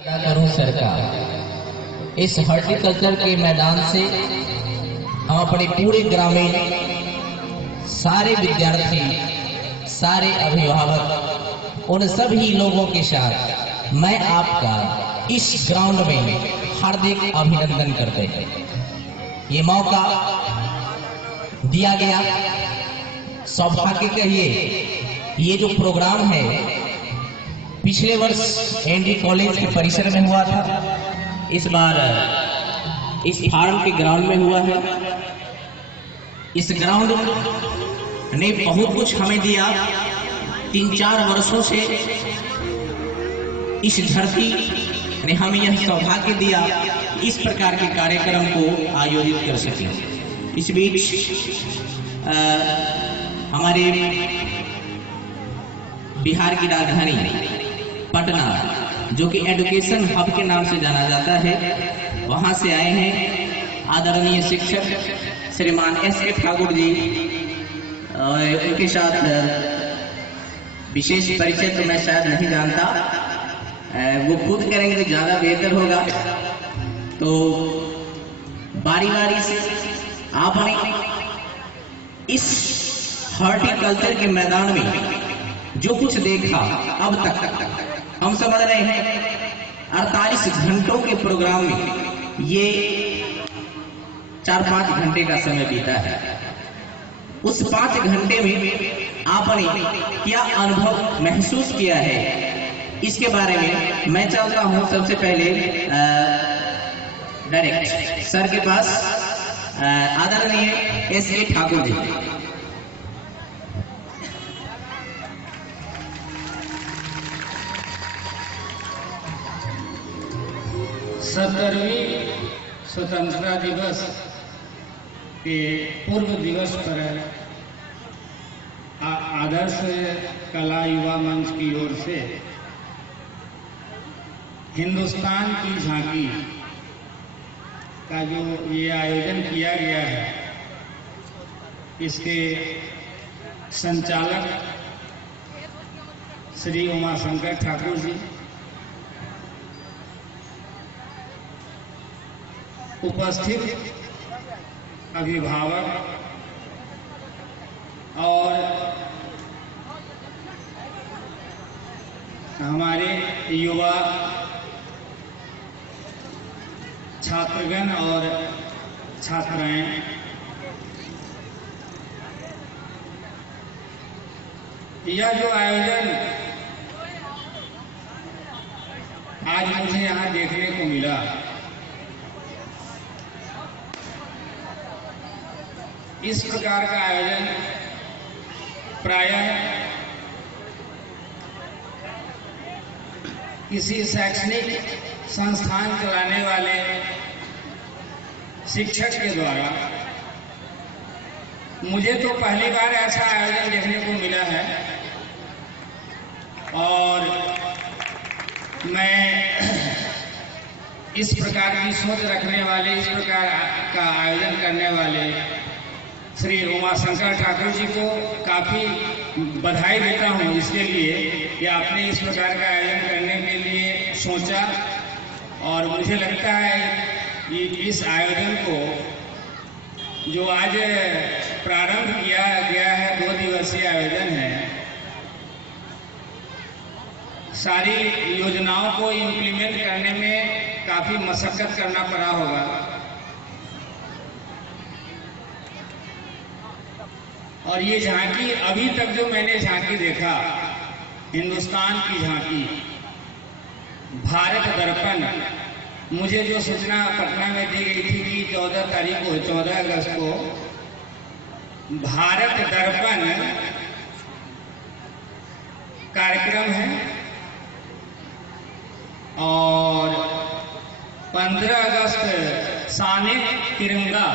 अदा करूं सरकार। इस हॉर्टिकल्चर के मैदान से हम अपने पूरे ग्रामीण सारे विद्यार्थी, सारे अभिभावक, उन सभी लोगों के साथ मैं आपका इस ग्राउंड में हार्दिक अभिनंदन करते हैं। ये मौका दिया गया, सौभाग्य कहिए। ये जो प्रोग्राम है पिछले वर्ष एनडी कॉलेज के परिसर में हुआ था, इस बार इस फार्म के ग्राउंड में हुआ है। इस ग्राउंड ने बहुत कुछ हमें दिया। 3-4 वर्षों से इस धरती ने हमें यह सौभाग्य दिया इस प्रकार के कार्यक्रम को आयोजित कर सके। इस बीच हमारे बिहार की राजधानी पटना, जो कि एजुकेशन हब के नाम से जाना जाता है, वहां से आए हैं आदरणीय शिक्षक श्रीमान एस.के. ठाकुर जी। उनके साथ विशेष परिचय तो मैं शायद नहीं जानता, वो खुद करेंगे तो ज्यादा बेहतर होगा। तो बारी बारी से आपने इस हॉर्टिकल्चर के मैदान में जो कुछ देखा अब तक, हम समझ रहे हैं 48 घंटों के प्रोग्राम में ये 4-5 घंटे का समय बीता है। उस 5 घंटे में आपने क्या अनुभव महसूस किया है, इसके बारे में मैं चाहता हूं सबसे पहले डायरेक्ट सर के पास, आदरणीय एस.के. ठाकुर जी। 70वीं स्वतंत्रता दिवस के पूर्व दिवस पर आदर्श कला युवा मंच की ओर से हिंदुस्तान की झांकी का जो ये आयोजन किया गया है, इसके संचालक श्री उमाशंकर ठाकुर जी, उपस्थित अभिभावक और हमारे युवा छात्रगण और छात्राएं, यह जो आयोजन आज मुझे यहाँ देखने को मिला, इस प्रकार का आयोजन प्रायः किसी शैक्षणिक संस्थान चलाने वाले शिक्षक के द्वारा, मुझे तो पहली बार ऐसा आयोजन देखने को मिला है। और मैं इस प्रकार की सोच रखने वाले, इस प्रकार का आयोजन करने वाले श्री उमाशंकर ठाकुर जी को काफ़ी बधाई देता हूँ इसके लिए कि आपने इस प्रकार का आयोजन करने के लिए सोचा। और मुझे लगता है कि इस आयोजन को जो आज प्रारंभ किया गया है, 2 दिवसीय आयोजन है, सारी योजनाओं को इम्प्लीमेंट करने में काफ़ी मशक्कत करना पड़ा होगा। और ये झांकी, अभी तक जो मैंने झांकी देखा, हिंदुस्तान की झांकी, भारत दर्पण, मुझे जो सूचना पटना में दी गई थी कि 14 अगस्त को भारत दर्पण कार्यक्रम है और 15 अगस्त शाने तिरंगा।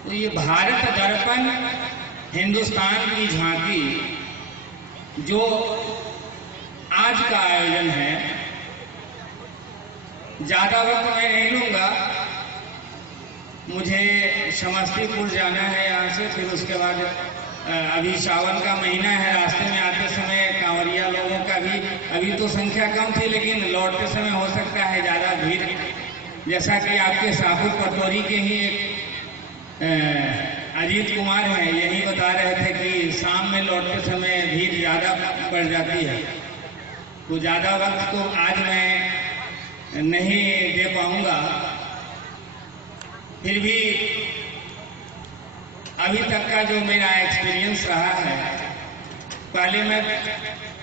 तो ये भारत दर्पण, हिंदुस्तान की झांकी, जो आज का आयोजन है, ज़्यादा वक्त मैं नहीं लूँगा। मुझे समस्तीपुर जाना है यहाँ से, फिर उसके बाद अभी सावन का महीना है, रास्ते में आते समय अभी तो संख्या कम थी, लेकिन लौटते समय हो सकता है ज़्यादा भीड़, जैसा कि आपके साहू पटोरी के ही एक अजीत कुमार हैं, यही बता रहे थे कि शाम में लौटते समय भीड़ ज़्यादा बढ़ जाती है। तो ज़्यादा वक्त तो आज मैं नहीं दे पाऊंगा, फिर भी अभी तक का जो मेरा एक्सपीरियंस रहा है, पहले मैं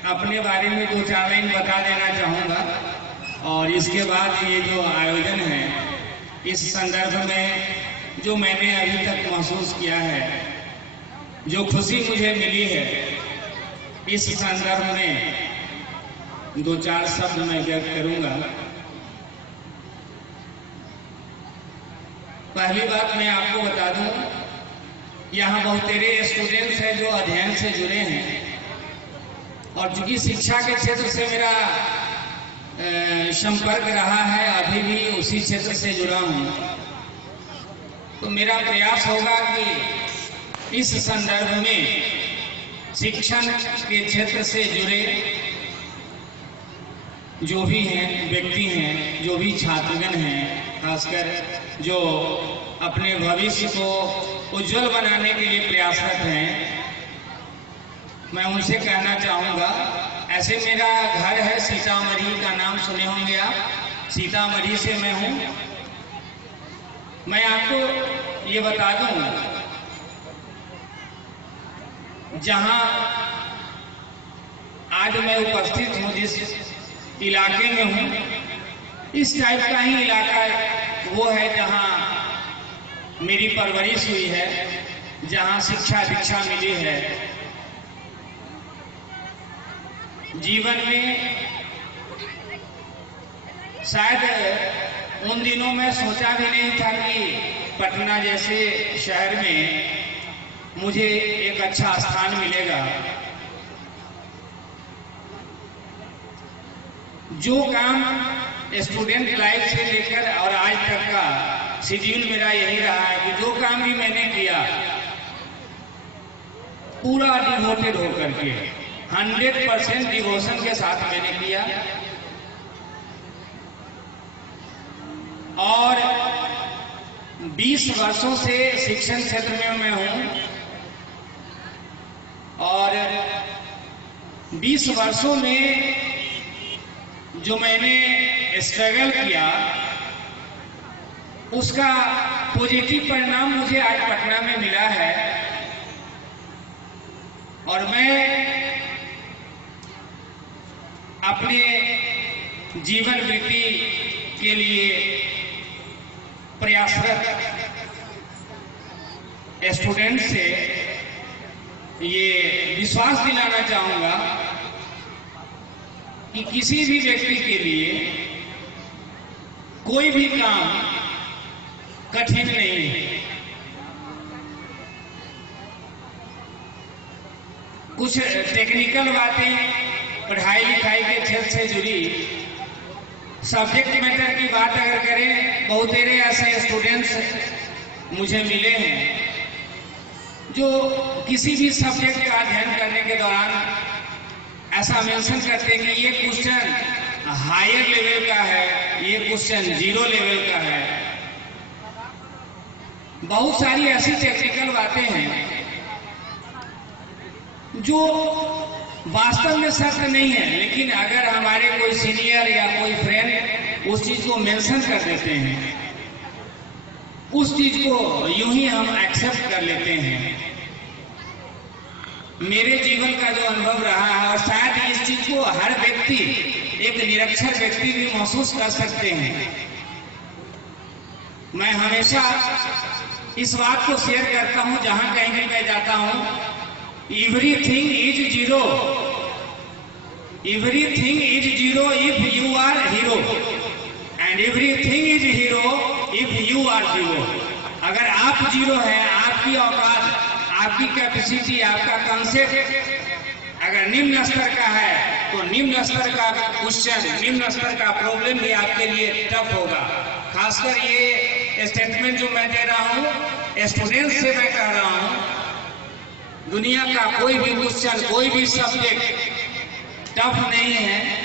अपने बारे में 2-4 लाइन बता देना चाहूँगा और इसके बाद ये जो आयोजन है, इस संदर्भ में जो मैंने अभी तक महसूस किया है, जो खुशी मुझे मिली है, इस संदर्भ में 2-4 शब्द मैं व्यक्त करूँगा। पहली बात मैं आपको बता दूं, यहाँ बहुतेरे स्टूडेंट्स हैं जो अध्ययन से जुड़े हैं और चूंकि शिक्षा के क्षेत्र से मेरा संपर्क रहा है, अभी भी उसी क्षेत्र से जुड़ा हूँ, तो मेरा प्रयास होगा कि इस संदर्भ में शिक्षण के क्षेत्र से जुड़े जो भी हैं व्यक्ति हैं, जो भी छात्रगण हैं, खासकर जो अपने भविष्य को उज्जवल बनाने के लिए प्रयासरत हैं, मैं उनसे कहना चाहूँगा। ऐसे मेरा घर है सीतामढ़ी, का नाम सुने होंगे आप, सीतामढ़ी से मैं हूँ। मैं आपको ये बता दूँ, जहाँ आज मैं उपस्थित हूँ, जिस इलाके में हूँ, इस टाइप का ही इलाका वो है जहाँ मेरी परवरिश हुई है, जहाँ शिक्षा दीक्षा मिली है। जीवन में शायद उन दिनों में सोचा भी नहीं था कि पटना जैसे शहर में मुझे एक अच्छा स्थान मिलेगा। जो काम स्टूडेंट लाइफ से लेकर और आज तक का शेड्यूल मेरा यही रहा है कि जो काम भी मैंने किया पूरा डिवोटेड होकर के 100% डिवोशन के साथ मैंने किया और 20 वर्षों से शिक्षण क्षेत्र में मैं हूं और 20 वर्षों में जो मैंने स्ट्रगल किया उसका पॉजिटिव परिणाम मुझे आज पटना में मिला है और मैं अपने जीवन वृत्ति के लिए प्रयासरत स्टूडेंट से ये विश्वास दिलाना चाहूंगा कि किसी भी व्यक्ति के लिए कोई भी काम कठिन नहीं है। कुछ टेक्निकल बातें पढ़ाई लिखाई के क्षेत्र से जुड़ी सब्जेक्ट मैटर की बात अगर करें, बहुतेरे ऐसे स्टूडेंट्स मुझे मिले हैं जो किसी भी सब्जेक्ट का अध्ययन करने के दौरान ऐसा मेंशन करते हैं कि ये क्वेश्चन हायर लेवल का है, ये क्वेश्चन 0 लेवल का है। बहुत सारी ऐसी टेक्निकल बातें हैं जो वास्तव में सत्य नहीं है, लेकिन अगर हमारे कोई सीनियर या कोई फ्रेंड उस चीज को मेंशन कर देते हैं, उस चीज को यूं ही हम एक्सेप्ट कर लेते हैं। मेरे जीवन का जो अनुभव रहा है और शायद इस चीज को हर व्यक्ति, एक निरक्षर व्यक्ति भी महसूस कर सकते हैं। मैं हमेशा इस बात को शेयर करता हूं जहां कहीं भी मैं जाता हूं, everything is zero, everything is zero if you are hero and everything is hero if you are zero. अगर आप जीरो हैं, आपकी औकात, आपकी कैपेसिटी, आपका कॉन्सेप्ट अगर निम्न स्तर का है तो निम्न स्तर का क्वेश्चन, निम्न स्तर का प्रॉब्लम भी आपके लिए टफ होगा। खासकर ये स्टेटमेंट जो मैं दे रहा हूँ स्टूडेंट्स से मैं कह रहा हूँ, दुनिया का कोई भी क्वेश्चन, कोई भी सब्जेक्ट टफ नहीं है।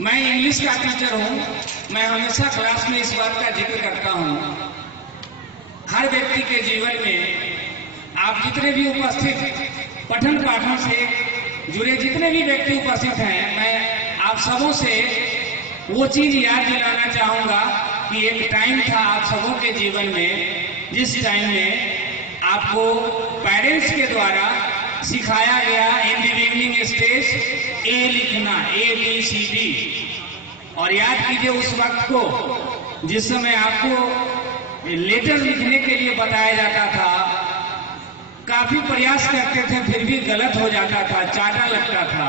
मैं इंग्लिश का टीचर हूं। मैं हमेशा क्लास में इस बात का जिक्र करता हूं, हर व्यक्ति के जीवन में आप जितने भी उपस्थित पठन पाठन से जुड़े जितने भी व्यक्ति उपस्थित हैं, मैं आप सबों से वो चीज याद दिलाना चाहूंगा कि एक टाइम था आप सबों के जीवन में, जिस टाइम में आपको पेरेंट्स के द्वारा सिखाया गया इन द बिगिनिंग स्टेज ए लिखना, ABCD। और याद कीजिए उस वक्त को जिस समय आपको लेटर लिखने के लिए बताया जाता था, काफी प्रयास करते थे फिर भी गलत हो जाता था, चाटा लगता था।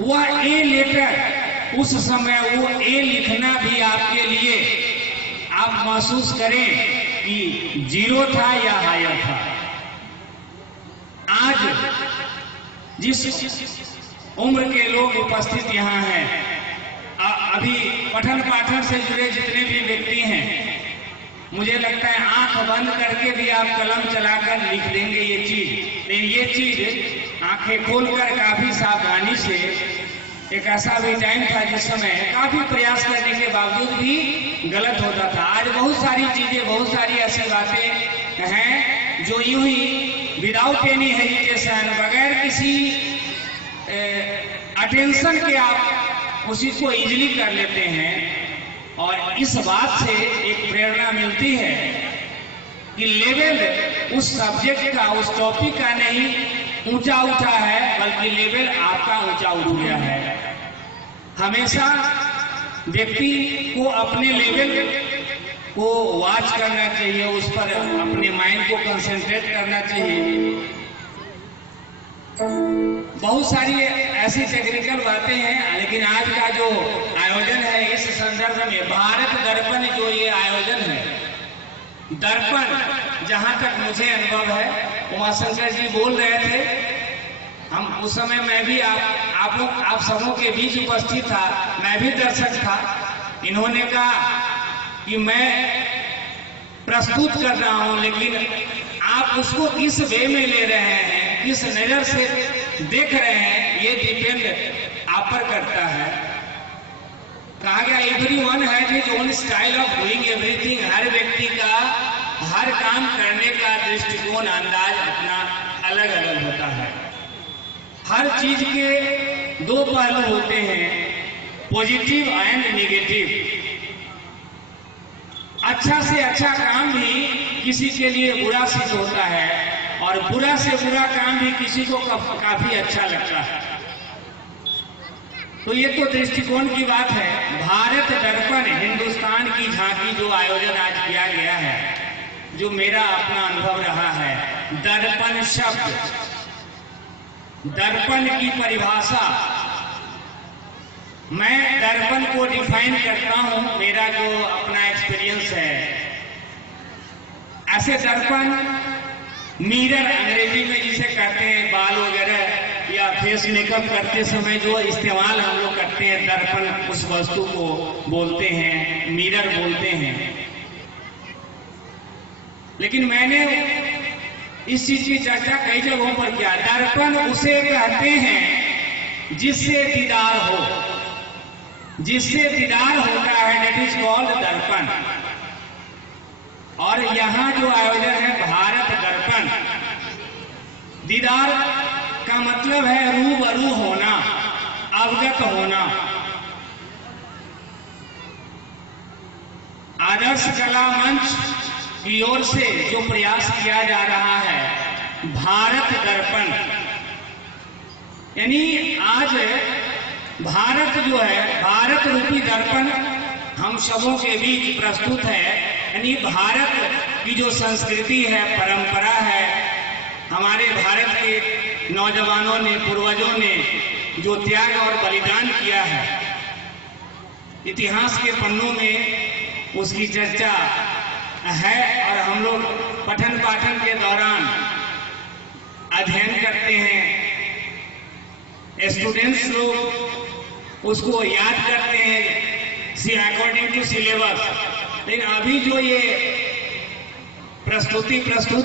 वह ए लेटर उस समय वो ए लिखना भी आपके लिए आप महसूस करें कि 0 था या हायर था। आज जिस उम्र के लोग उपस्थित यहाँ हैं, अभी पठन पाठन से जुड़े जितने भी व्यक्ति हैं, मुझे लगता है आंख बंद करके भी आप कलम चलाकर लिख देंगे ये चीज। लेकिन ये चीज आंखें खोलकर काफी सावधानी से, एक ऐसा भी टाइम था जिस समय काफी प्रयास करने के बावजूद भी गलत होता था। आज बहुत सारी चीजें, बहुत सारी ऐसी बातें हैं जो यूं ही विदाउट एनी हेजिटेशन, बगैर किसी अटेंशन के आप उसी को इजीली कर लेते हैं। और इस बात से एक प्रेरणा मिलती है कि लेवल उस सब्जेक्ट का, उस टॉपिक का नहीं ऊंचा उठा है, बल्कि लेवल आपका ऊंचा उठ गया है। हमेशा व्यक्ति को अपने लेवल को वॉच करना चाहिए, उस पर अपने माइंड को कंसंट्रेट करना चाहिए। बहुत सारी ऐसी टेक्निकल बातें हैं, लेकिन आज का जो आयोजन है इस संदर्भ में भारत दर्पण जो ये आयोजन है, दर्पण जहां तक मुझे अनुभव है, उमाशंकर जी बोल रहे थे, हम उस समय मैं भी आप सबों के बीच उपस्थित था, मैं भी दर्शक था। इन्होंने कहा कि मैं प्रस्तुत कर रहा हूं, लेकिन आप उसको किस वे में ले रहे हैं, किस नजर से देख रहे हैं, ये डिपेंड आप पर करता है। कहा गया everyone has his own style of doing everything. हर व्यक्ति का हर काम करने का दृष्टिकोण, अंदाज अपना अलग अलग होता है। हर चीज के 2 पहलू होते हैं, पॉजिटिव एंड नेगेटिव। अच्छा से अच्छा काम भी किसी के लिए बुरा सिद्ध होता है, और बुरा से बुरा काम भी किसी को काफी अच्छा लगता है। तो ये तो दृष्टिकोण की बात है। भारत दर्पण हिंदुस्तान की झांकी जो आयोजन आज किया गया है, जो मेरा अपना अनुभव रहा है, दर्पण शब्द, दर्पण की परिभाषा, मैं दर्पण को डिफाइन करता हूं, मेरा जो अपना एक्सपीरियंस है। ऐसे दर्पण, मिरर अंग्रेजी में जिसे कहते हैं, बाल वगैरह या फेस मेकअप करते समय जो इस्तेमाल हम लोग करते हैं, दर्पण उस वस्तु को बोलते हैं, मिरर बोलते हैं। लेकिन मैंने इस चीज की चर्चा कई जगहों पर किया। दर्पण उसे कहते हैं जिससे दीदार हो, जिससे दीदार होता है, दैट इज कॉल्ड दर्पण। और यहाँ जो आयोजन है भारत दर्पण, दीदार का मतलब है रूबरू होना, अवगत होना। आदर्श कला मंच की ओर से जो प्रयास किया जा रहा है, भारत दर्पण, यानी आज भारत जो है, भारत रूपी दर्पण हम सबों के बीच प्रस्तुत है। यानी भारत की जो संस्कृति है, परंपरा है, हमारे भारत के नौजवानों ने, पूर्वजों ने जो त्याग और बलिदान किया है, इतिहास के पन्नों में उसकी चर्चा है। और हम लोग पठन पाठन के दौरान अध्ययन करते हैं, स्टूडेंट्स लोग उसको याद करते हैं अकॉर्डिंग टू सिलेबस। लेकिन अभी जो ये प्रस्तुत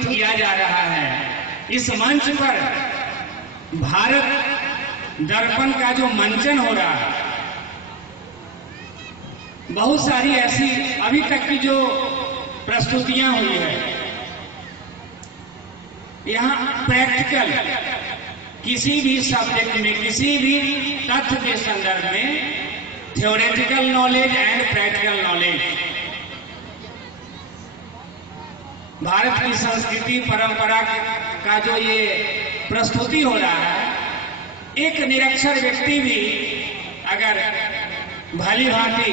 किया जा रहा है, इस मंच पर भारत दर्पण का जो मंचन हो रहा है, बहुत सारी ऐसी अभी तक की जो प्रस्तुतियां हुई है, यहाँ प्रैक्टिकल किसी भी सब्जेक्ट में, किसी भी तथ्य के संदर्भ में theoretical knowledge and practical knowledge, Bharat की संस्कृति परंपरा का जो ये प्रस्तुति हो रहा है, एक निरक्षर व्यक्ति भी अगर भली भांति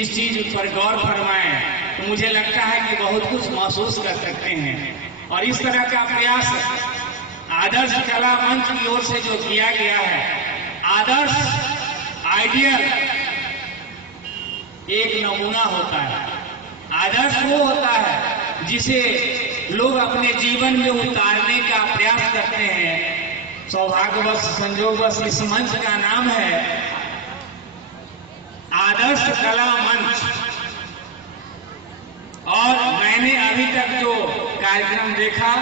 इस चीज पर गौर फरमाए तो मुझे लगता है कि बहुत कुछ महसूस कर सकते हैं। और इस तरह का प्रयास आदर्श कला मंच की ओर से जो किया गया है, आदर्श आइडियल एक नमूना होता है। आदर्श वो होता है जिसे लोग अपने जीवन में उतारने का प्रयास करते हैं। सौभाग्यवश, संयोगवश इस मंच का नाम है आदर्श कला मंच। और मैंने अभी तक जो कार्यक्रम देखा,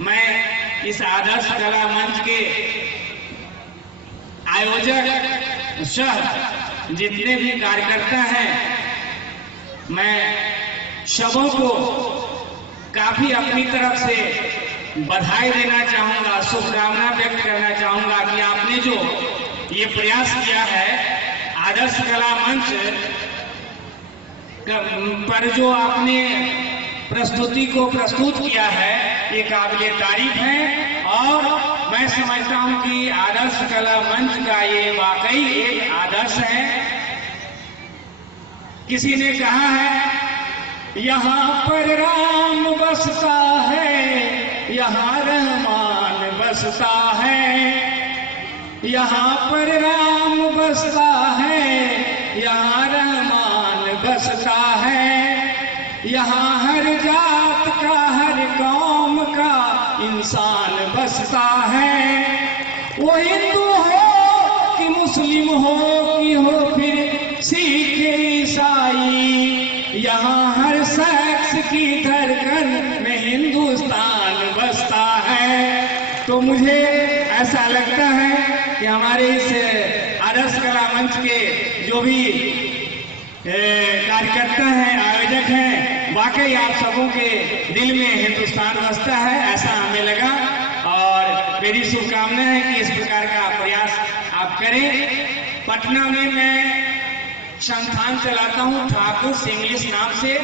मैं इस आदर्श कला मंच के आयोजक सह जितने भी कार्यकर्ता हैं, मैं सबों को काफी अपनी तरफ से बधाई देना चाहूंगा, शुभकामना व्यक्त करना चाहूंगा कि आपने जो ये प्रयास किया है आदर्श कला मंच पर, जो आपने प्रस्तुति को प्रस्तुत किया है, ये काबिले तारीफ है। और मैं समझता हूं कि आदर्श कला मंच का ये वाकई एक आदर्श है। किसी ने कहा है यहाँ पर राम बसता है, यहाँ रहमान बसता है, यहाँ पर राम बसता है, यहाँ रहमान बसता है, यहाँ हर जात का, हर कौम का इंसान बसता है। वो हिंदू हो कि मुस्लिम हो कि हो फिर सिख ईसाई, यहाँ हर शख्स की धड़कन में हिंदुस्तान बसता है। तो मुझे ऐसा लगता है कि हमारे इस आदर्श कला मंच के जो भी कार्यकर्ता हैं, आयोजक हैं, वाकई आप सबों के दिल में हिंदुस्तान बसता है, ऐसा हमें लगा। और मेरी शुभकामना है कि इस प्रकार का प्रयास आप करें। पटना में मैं संस्थान चलाता हूं ठाकुर इंग्लिश नाम से,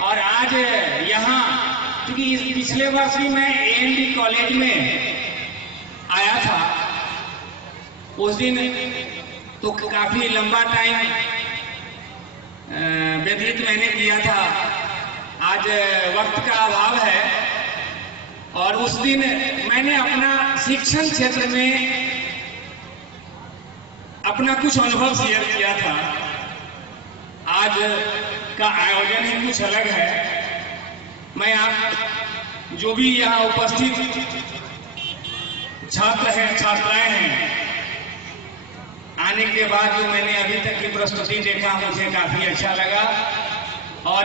और आज यहाँ क्योंकि पिछले वर्ष भी मैं एएनडी कॉलेज में आया था, उस दिन तो काफी लंबा टाइम व्यतीत मैंने किया था। आज वक्त का अभाव है, और उस दिन मैंने अपना शिक्षण क्षेत्र में अपना कुछ अनुभव शेयर किया था। आज का आयोजन ही कुछ अलग है। मैं आप जो भी यहाँ उपस्थित छात्र हैं, छात्राएं हैं, आने के बाद जो मैंने अभी तक की प्रस्तुति देखा, मुझे काफी अच्छा लगा। और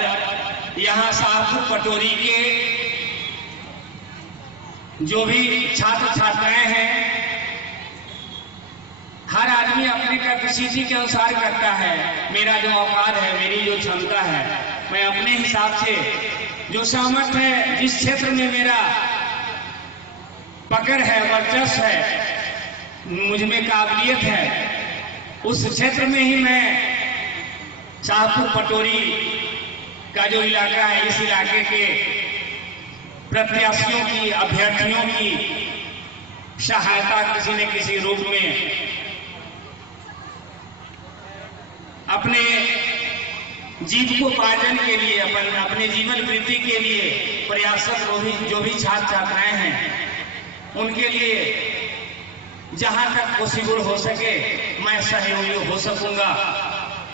यहाँ शाहपुर पटोरी के जो भी छात्र छात्राएं हैं, हर आदमी अपने कैपेसिटी के अनुसार करता है। मेरा जो औकात है, मेरी जो क्षमता है, मैं अपने हिसाब से जो सामर्थ्य है, जिस क्षेत्र में मेरा पकड़ है, वर्चस्व है, मुझ में काबिलियत है, उस क्षेत्र में ही मैं शाहपुर पटोरी का जो इलाका है, इस इलाके के प्रत्याशियों की, अभ्यर्थियों की सहायता किसी न किसी रूप में अपने जीविकोपार्जन के लिए, अपने जीवन वृद्धि के लिए प्रयासरत जो भी छात्र छात्राएं हैं, उनके लिए जहां तक पॉसिबल हो सके मैं सहयोगी हो सकूंगा।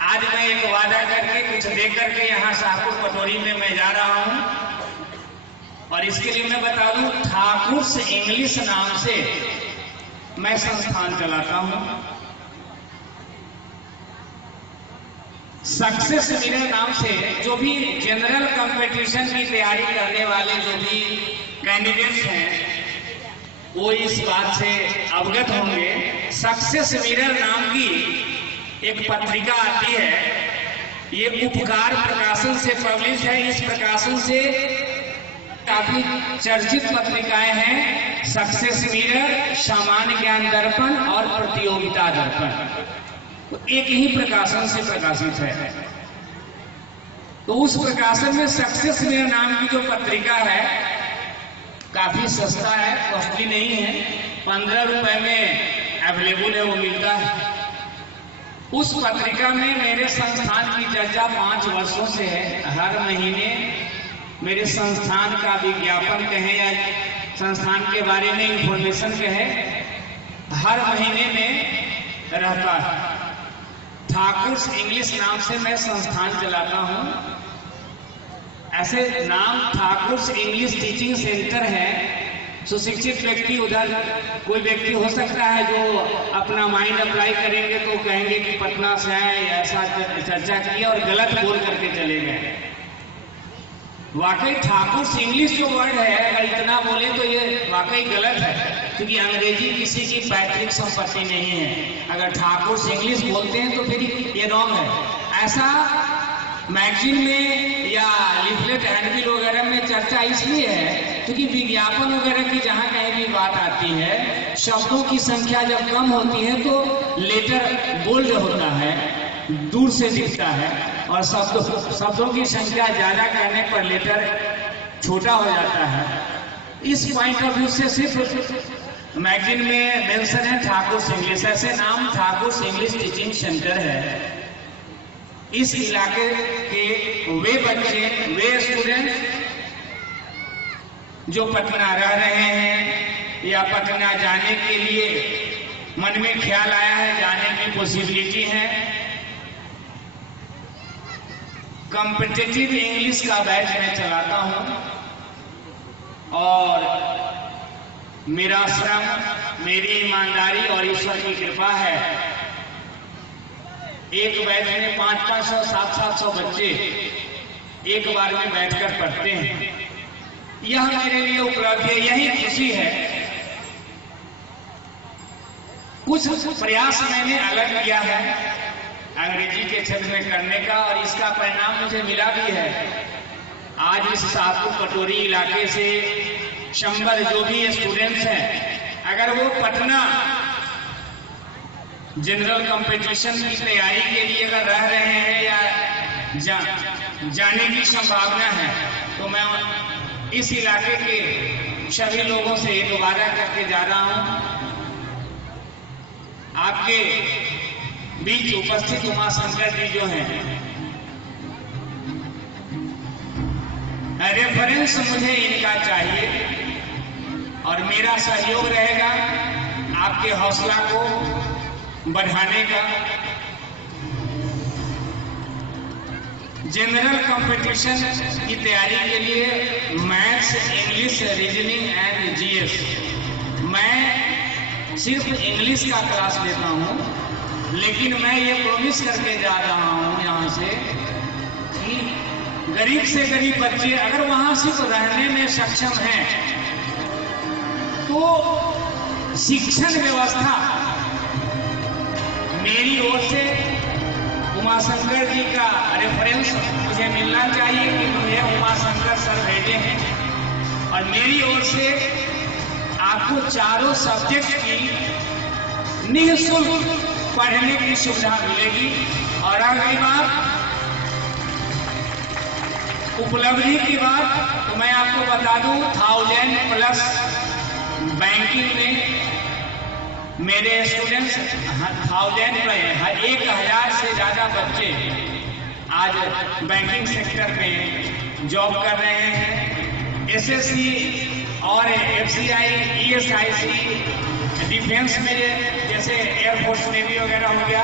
आज मैं एक वादा करके कुछ दे करके यहाँ शाहपुर पटोरी में मैं जा रहा हूं, और इसके लिए मैं बता दूं, ठाकुर इंग्लिश नाम से मैं संस्थान चलाता हूं। सक्सेस मिरर नाम से जो भी जनरल कंपटीशन की तैयारी करने वाले जो भी कैंडिडेट्स हैं, वो इस बात से अवगत होंगे। सक्सेस मिरर नाम की एक पत्रिका आती है, ये उपकार प्रकाशन से पब्लिश है। इस प्रकाशन से काफी चर्चित पत्रिकाएं हैं, सक्सेस मिरर, सामान्य ज्ञान दर्पण और प्रतियोगिता दर्पण, तो एक ही प्रकाशन से प्रकाशित है। तो उस प्रकाशन में सक्सेस मिरर नाम की जो पत्रिका है काफी सस्ता है, कॉस्टली नहीं है, 15 रुपए में अवेलेबल है, वो मिलता है। उस पत्रिका में मेरे संस्थान की चर्चा 5 वर्षों से है। हर महीने मेरे संस्थान का विज्ञापन कहें या संस्थान के बारे में इंफॉर्मेशन कहें, हर महीने में रहता है। ठाकुर इंग्लिश नाम से मैं संस्थान चलाता हूँ। ऐसे नाम ठाकुर इंग्लिश टीचिंग सेंटर है। सुशिक्षित व्यक्ति, उधर कोई व्यक्ति हो सकता है जो अपना माइंड अप्लाई करेंगे तो कहेंगे कि पटना से है, ऐसा चर्चा किया और गलत बोल करके चले गए। वाकई ठाकुर इंग्लिश जो वर्ड है, अगर इतना बोले तो ये वाकई गलत है, क्योंकि अंग्रेजी किसी की पैतृक संपत्ति नहीं है। अगर ठाकुर इंग्लिश बोलते हैं तो फिर ये रॉन्ग है। ऐसा मैगजीन में या लिफलेट हैंडबिल वगैरह में चर्चा इसलिए है क्योंकि विज्ञापन वगैरह की जहाँ कहीं भी बात आती है, शब्दों की संख्या जब कम होती है तो लेटर बोल्ड होता है, दूर से दिखता है, और शब्दों की संख्या ज्यादा करने पर लेटर छोटा हो जाता है। इस पॉइंट ऑफ व्यू से सिर्फ मैगजीन में मेंशन है ठाकुर इंग्लिश। ऐसे नाम ठाकुर इंग्लिश टीचिंग सेंटर है। इस इलाके के वे बच्चे, वे स्टूडेंट जो पटना रह रहे हैं या पटना जाने के लिए मन में ख्याल आया है, जाने की पॉसिबिलिटी है, कॉम्पिटिटिव इंग्लिश का बैच मैं चलाता हूं और मेरा श्रम, मेरी ईमानदारी और ईश्वर की कृपा है। एक बैच में 500-500, 700-700 बच्चे एक बार में बैठकर पढ़ते हैं। यह मेरे लिए उपलब्धि है, यही खुशी है। कुछ प्रयास मैंने अलग किया है अंग्रेजी के क्षेत्र में करने का और इसका परिणाम मुझे मिला भी है। आज इस शाहपुर कटोरी इलाके से संबद्ध जो भी स्टूडेंट्स हैं, अगर वो पटना जनरल कंपटीशन की तैयारी के लिए अगर रह रहे हैं या जाने की संभावना है, तो मैं इस इलाके के सभी लोगों से एक वादा करके जा रहा हूं। आपके बीच उपस्थित उमाशंकर जी जो हैं, रेफरेंस मुझे इनका चाहिए और मेरा सहयोग रहेगा आपके हौसला को बढ़ाने का। जनरल कंपटीशन की तैयारी के लिए maths, English, reasoning and GS, मैं सिर्फ इंग्लिश का क्लास लेता हूं, लेकिन मैं ये प्रॉमिस करके जा रहा हूं यहाँ से कि गरीब से गरीब बच्चे अगर वहां सिर्फ रहने में सक्षम हैं तो शिक्षण व्यवस्था मेरी ओर से उमाशंकर जी का रेफरेंस मुझे मिलना चाहिए कि मुझे उमाशंकर सर भेजे हैं और मेरी ओर से आपको चारों सब्जेक्ट की निःशुल्क पढ़ने की सुविधा मिलेगी। और अगली बात उपलब्धि की बात तो मैं आपको बता दूं, 1000+ बैंकिंग में मेरे स्टूडेंट्स 1000 से ज्यादा बच्चे आज बैंकिंग सेक्टर में जॉब कर रहे हैं। एसएससी और एफसीआई, ईएसआईसी, डिफेंस में जैसे एयरफोर्स, नेवी वगैरह हो गया,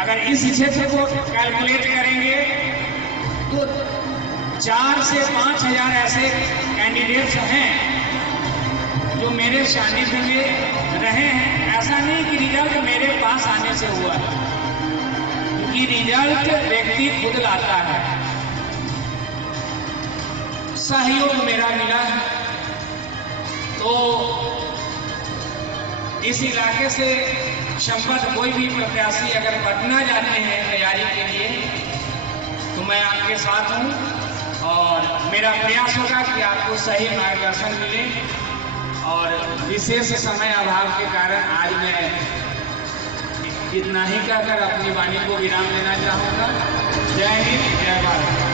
अगर इस क्षेत्र को कैलकुलेट करेंगे तो 4 से 5000 ऐसे कैंडिडेट्स हैं जो मेरे सानिध्य में रहे हैं। ऐसा नहीं कि रिजल्ट मेरे पास आने से हुआ, क्योंकि रिजल्ट व्यक्ति खुद लाता है। सहयोग मेरा मिला है। तो इस इलाके से संबद्ध कोई भी प्रत्याशी अगर पटना जाते हैं तैयारी के लिए तो मैं आपके साथ हूँ और मेरा प्रयास होगा कि आपको सही मार्गदर्शन मिले। और विशेष समय अभाव के कारण आज मैं इतना ही कहकर अपनी वाणी को विराम देना चाहूँगा। जय हिंद, जय भारत।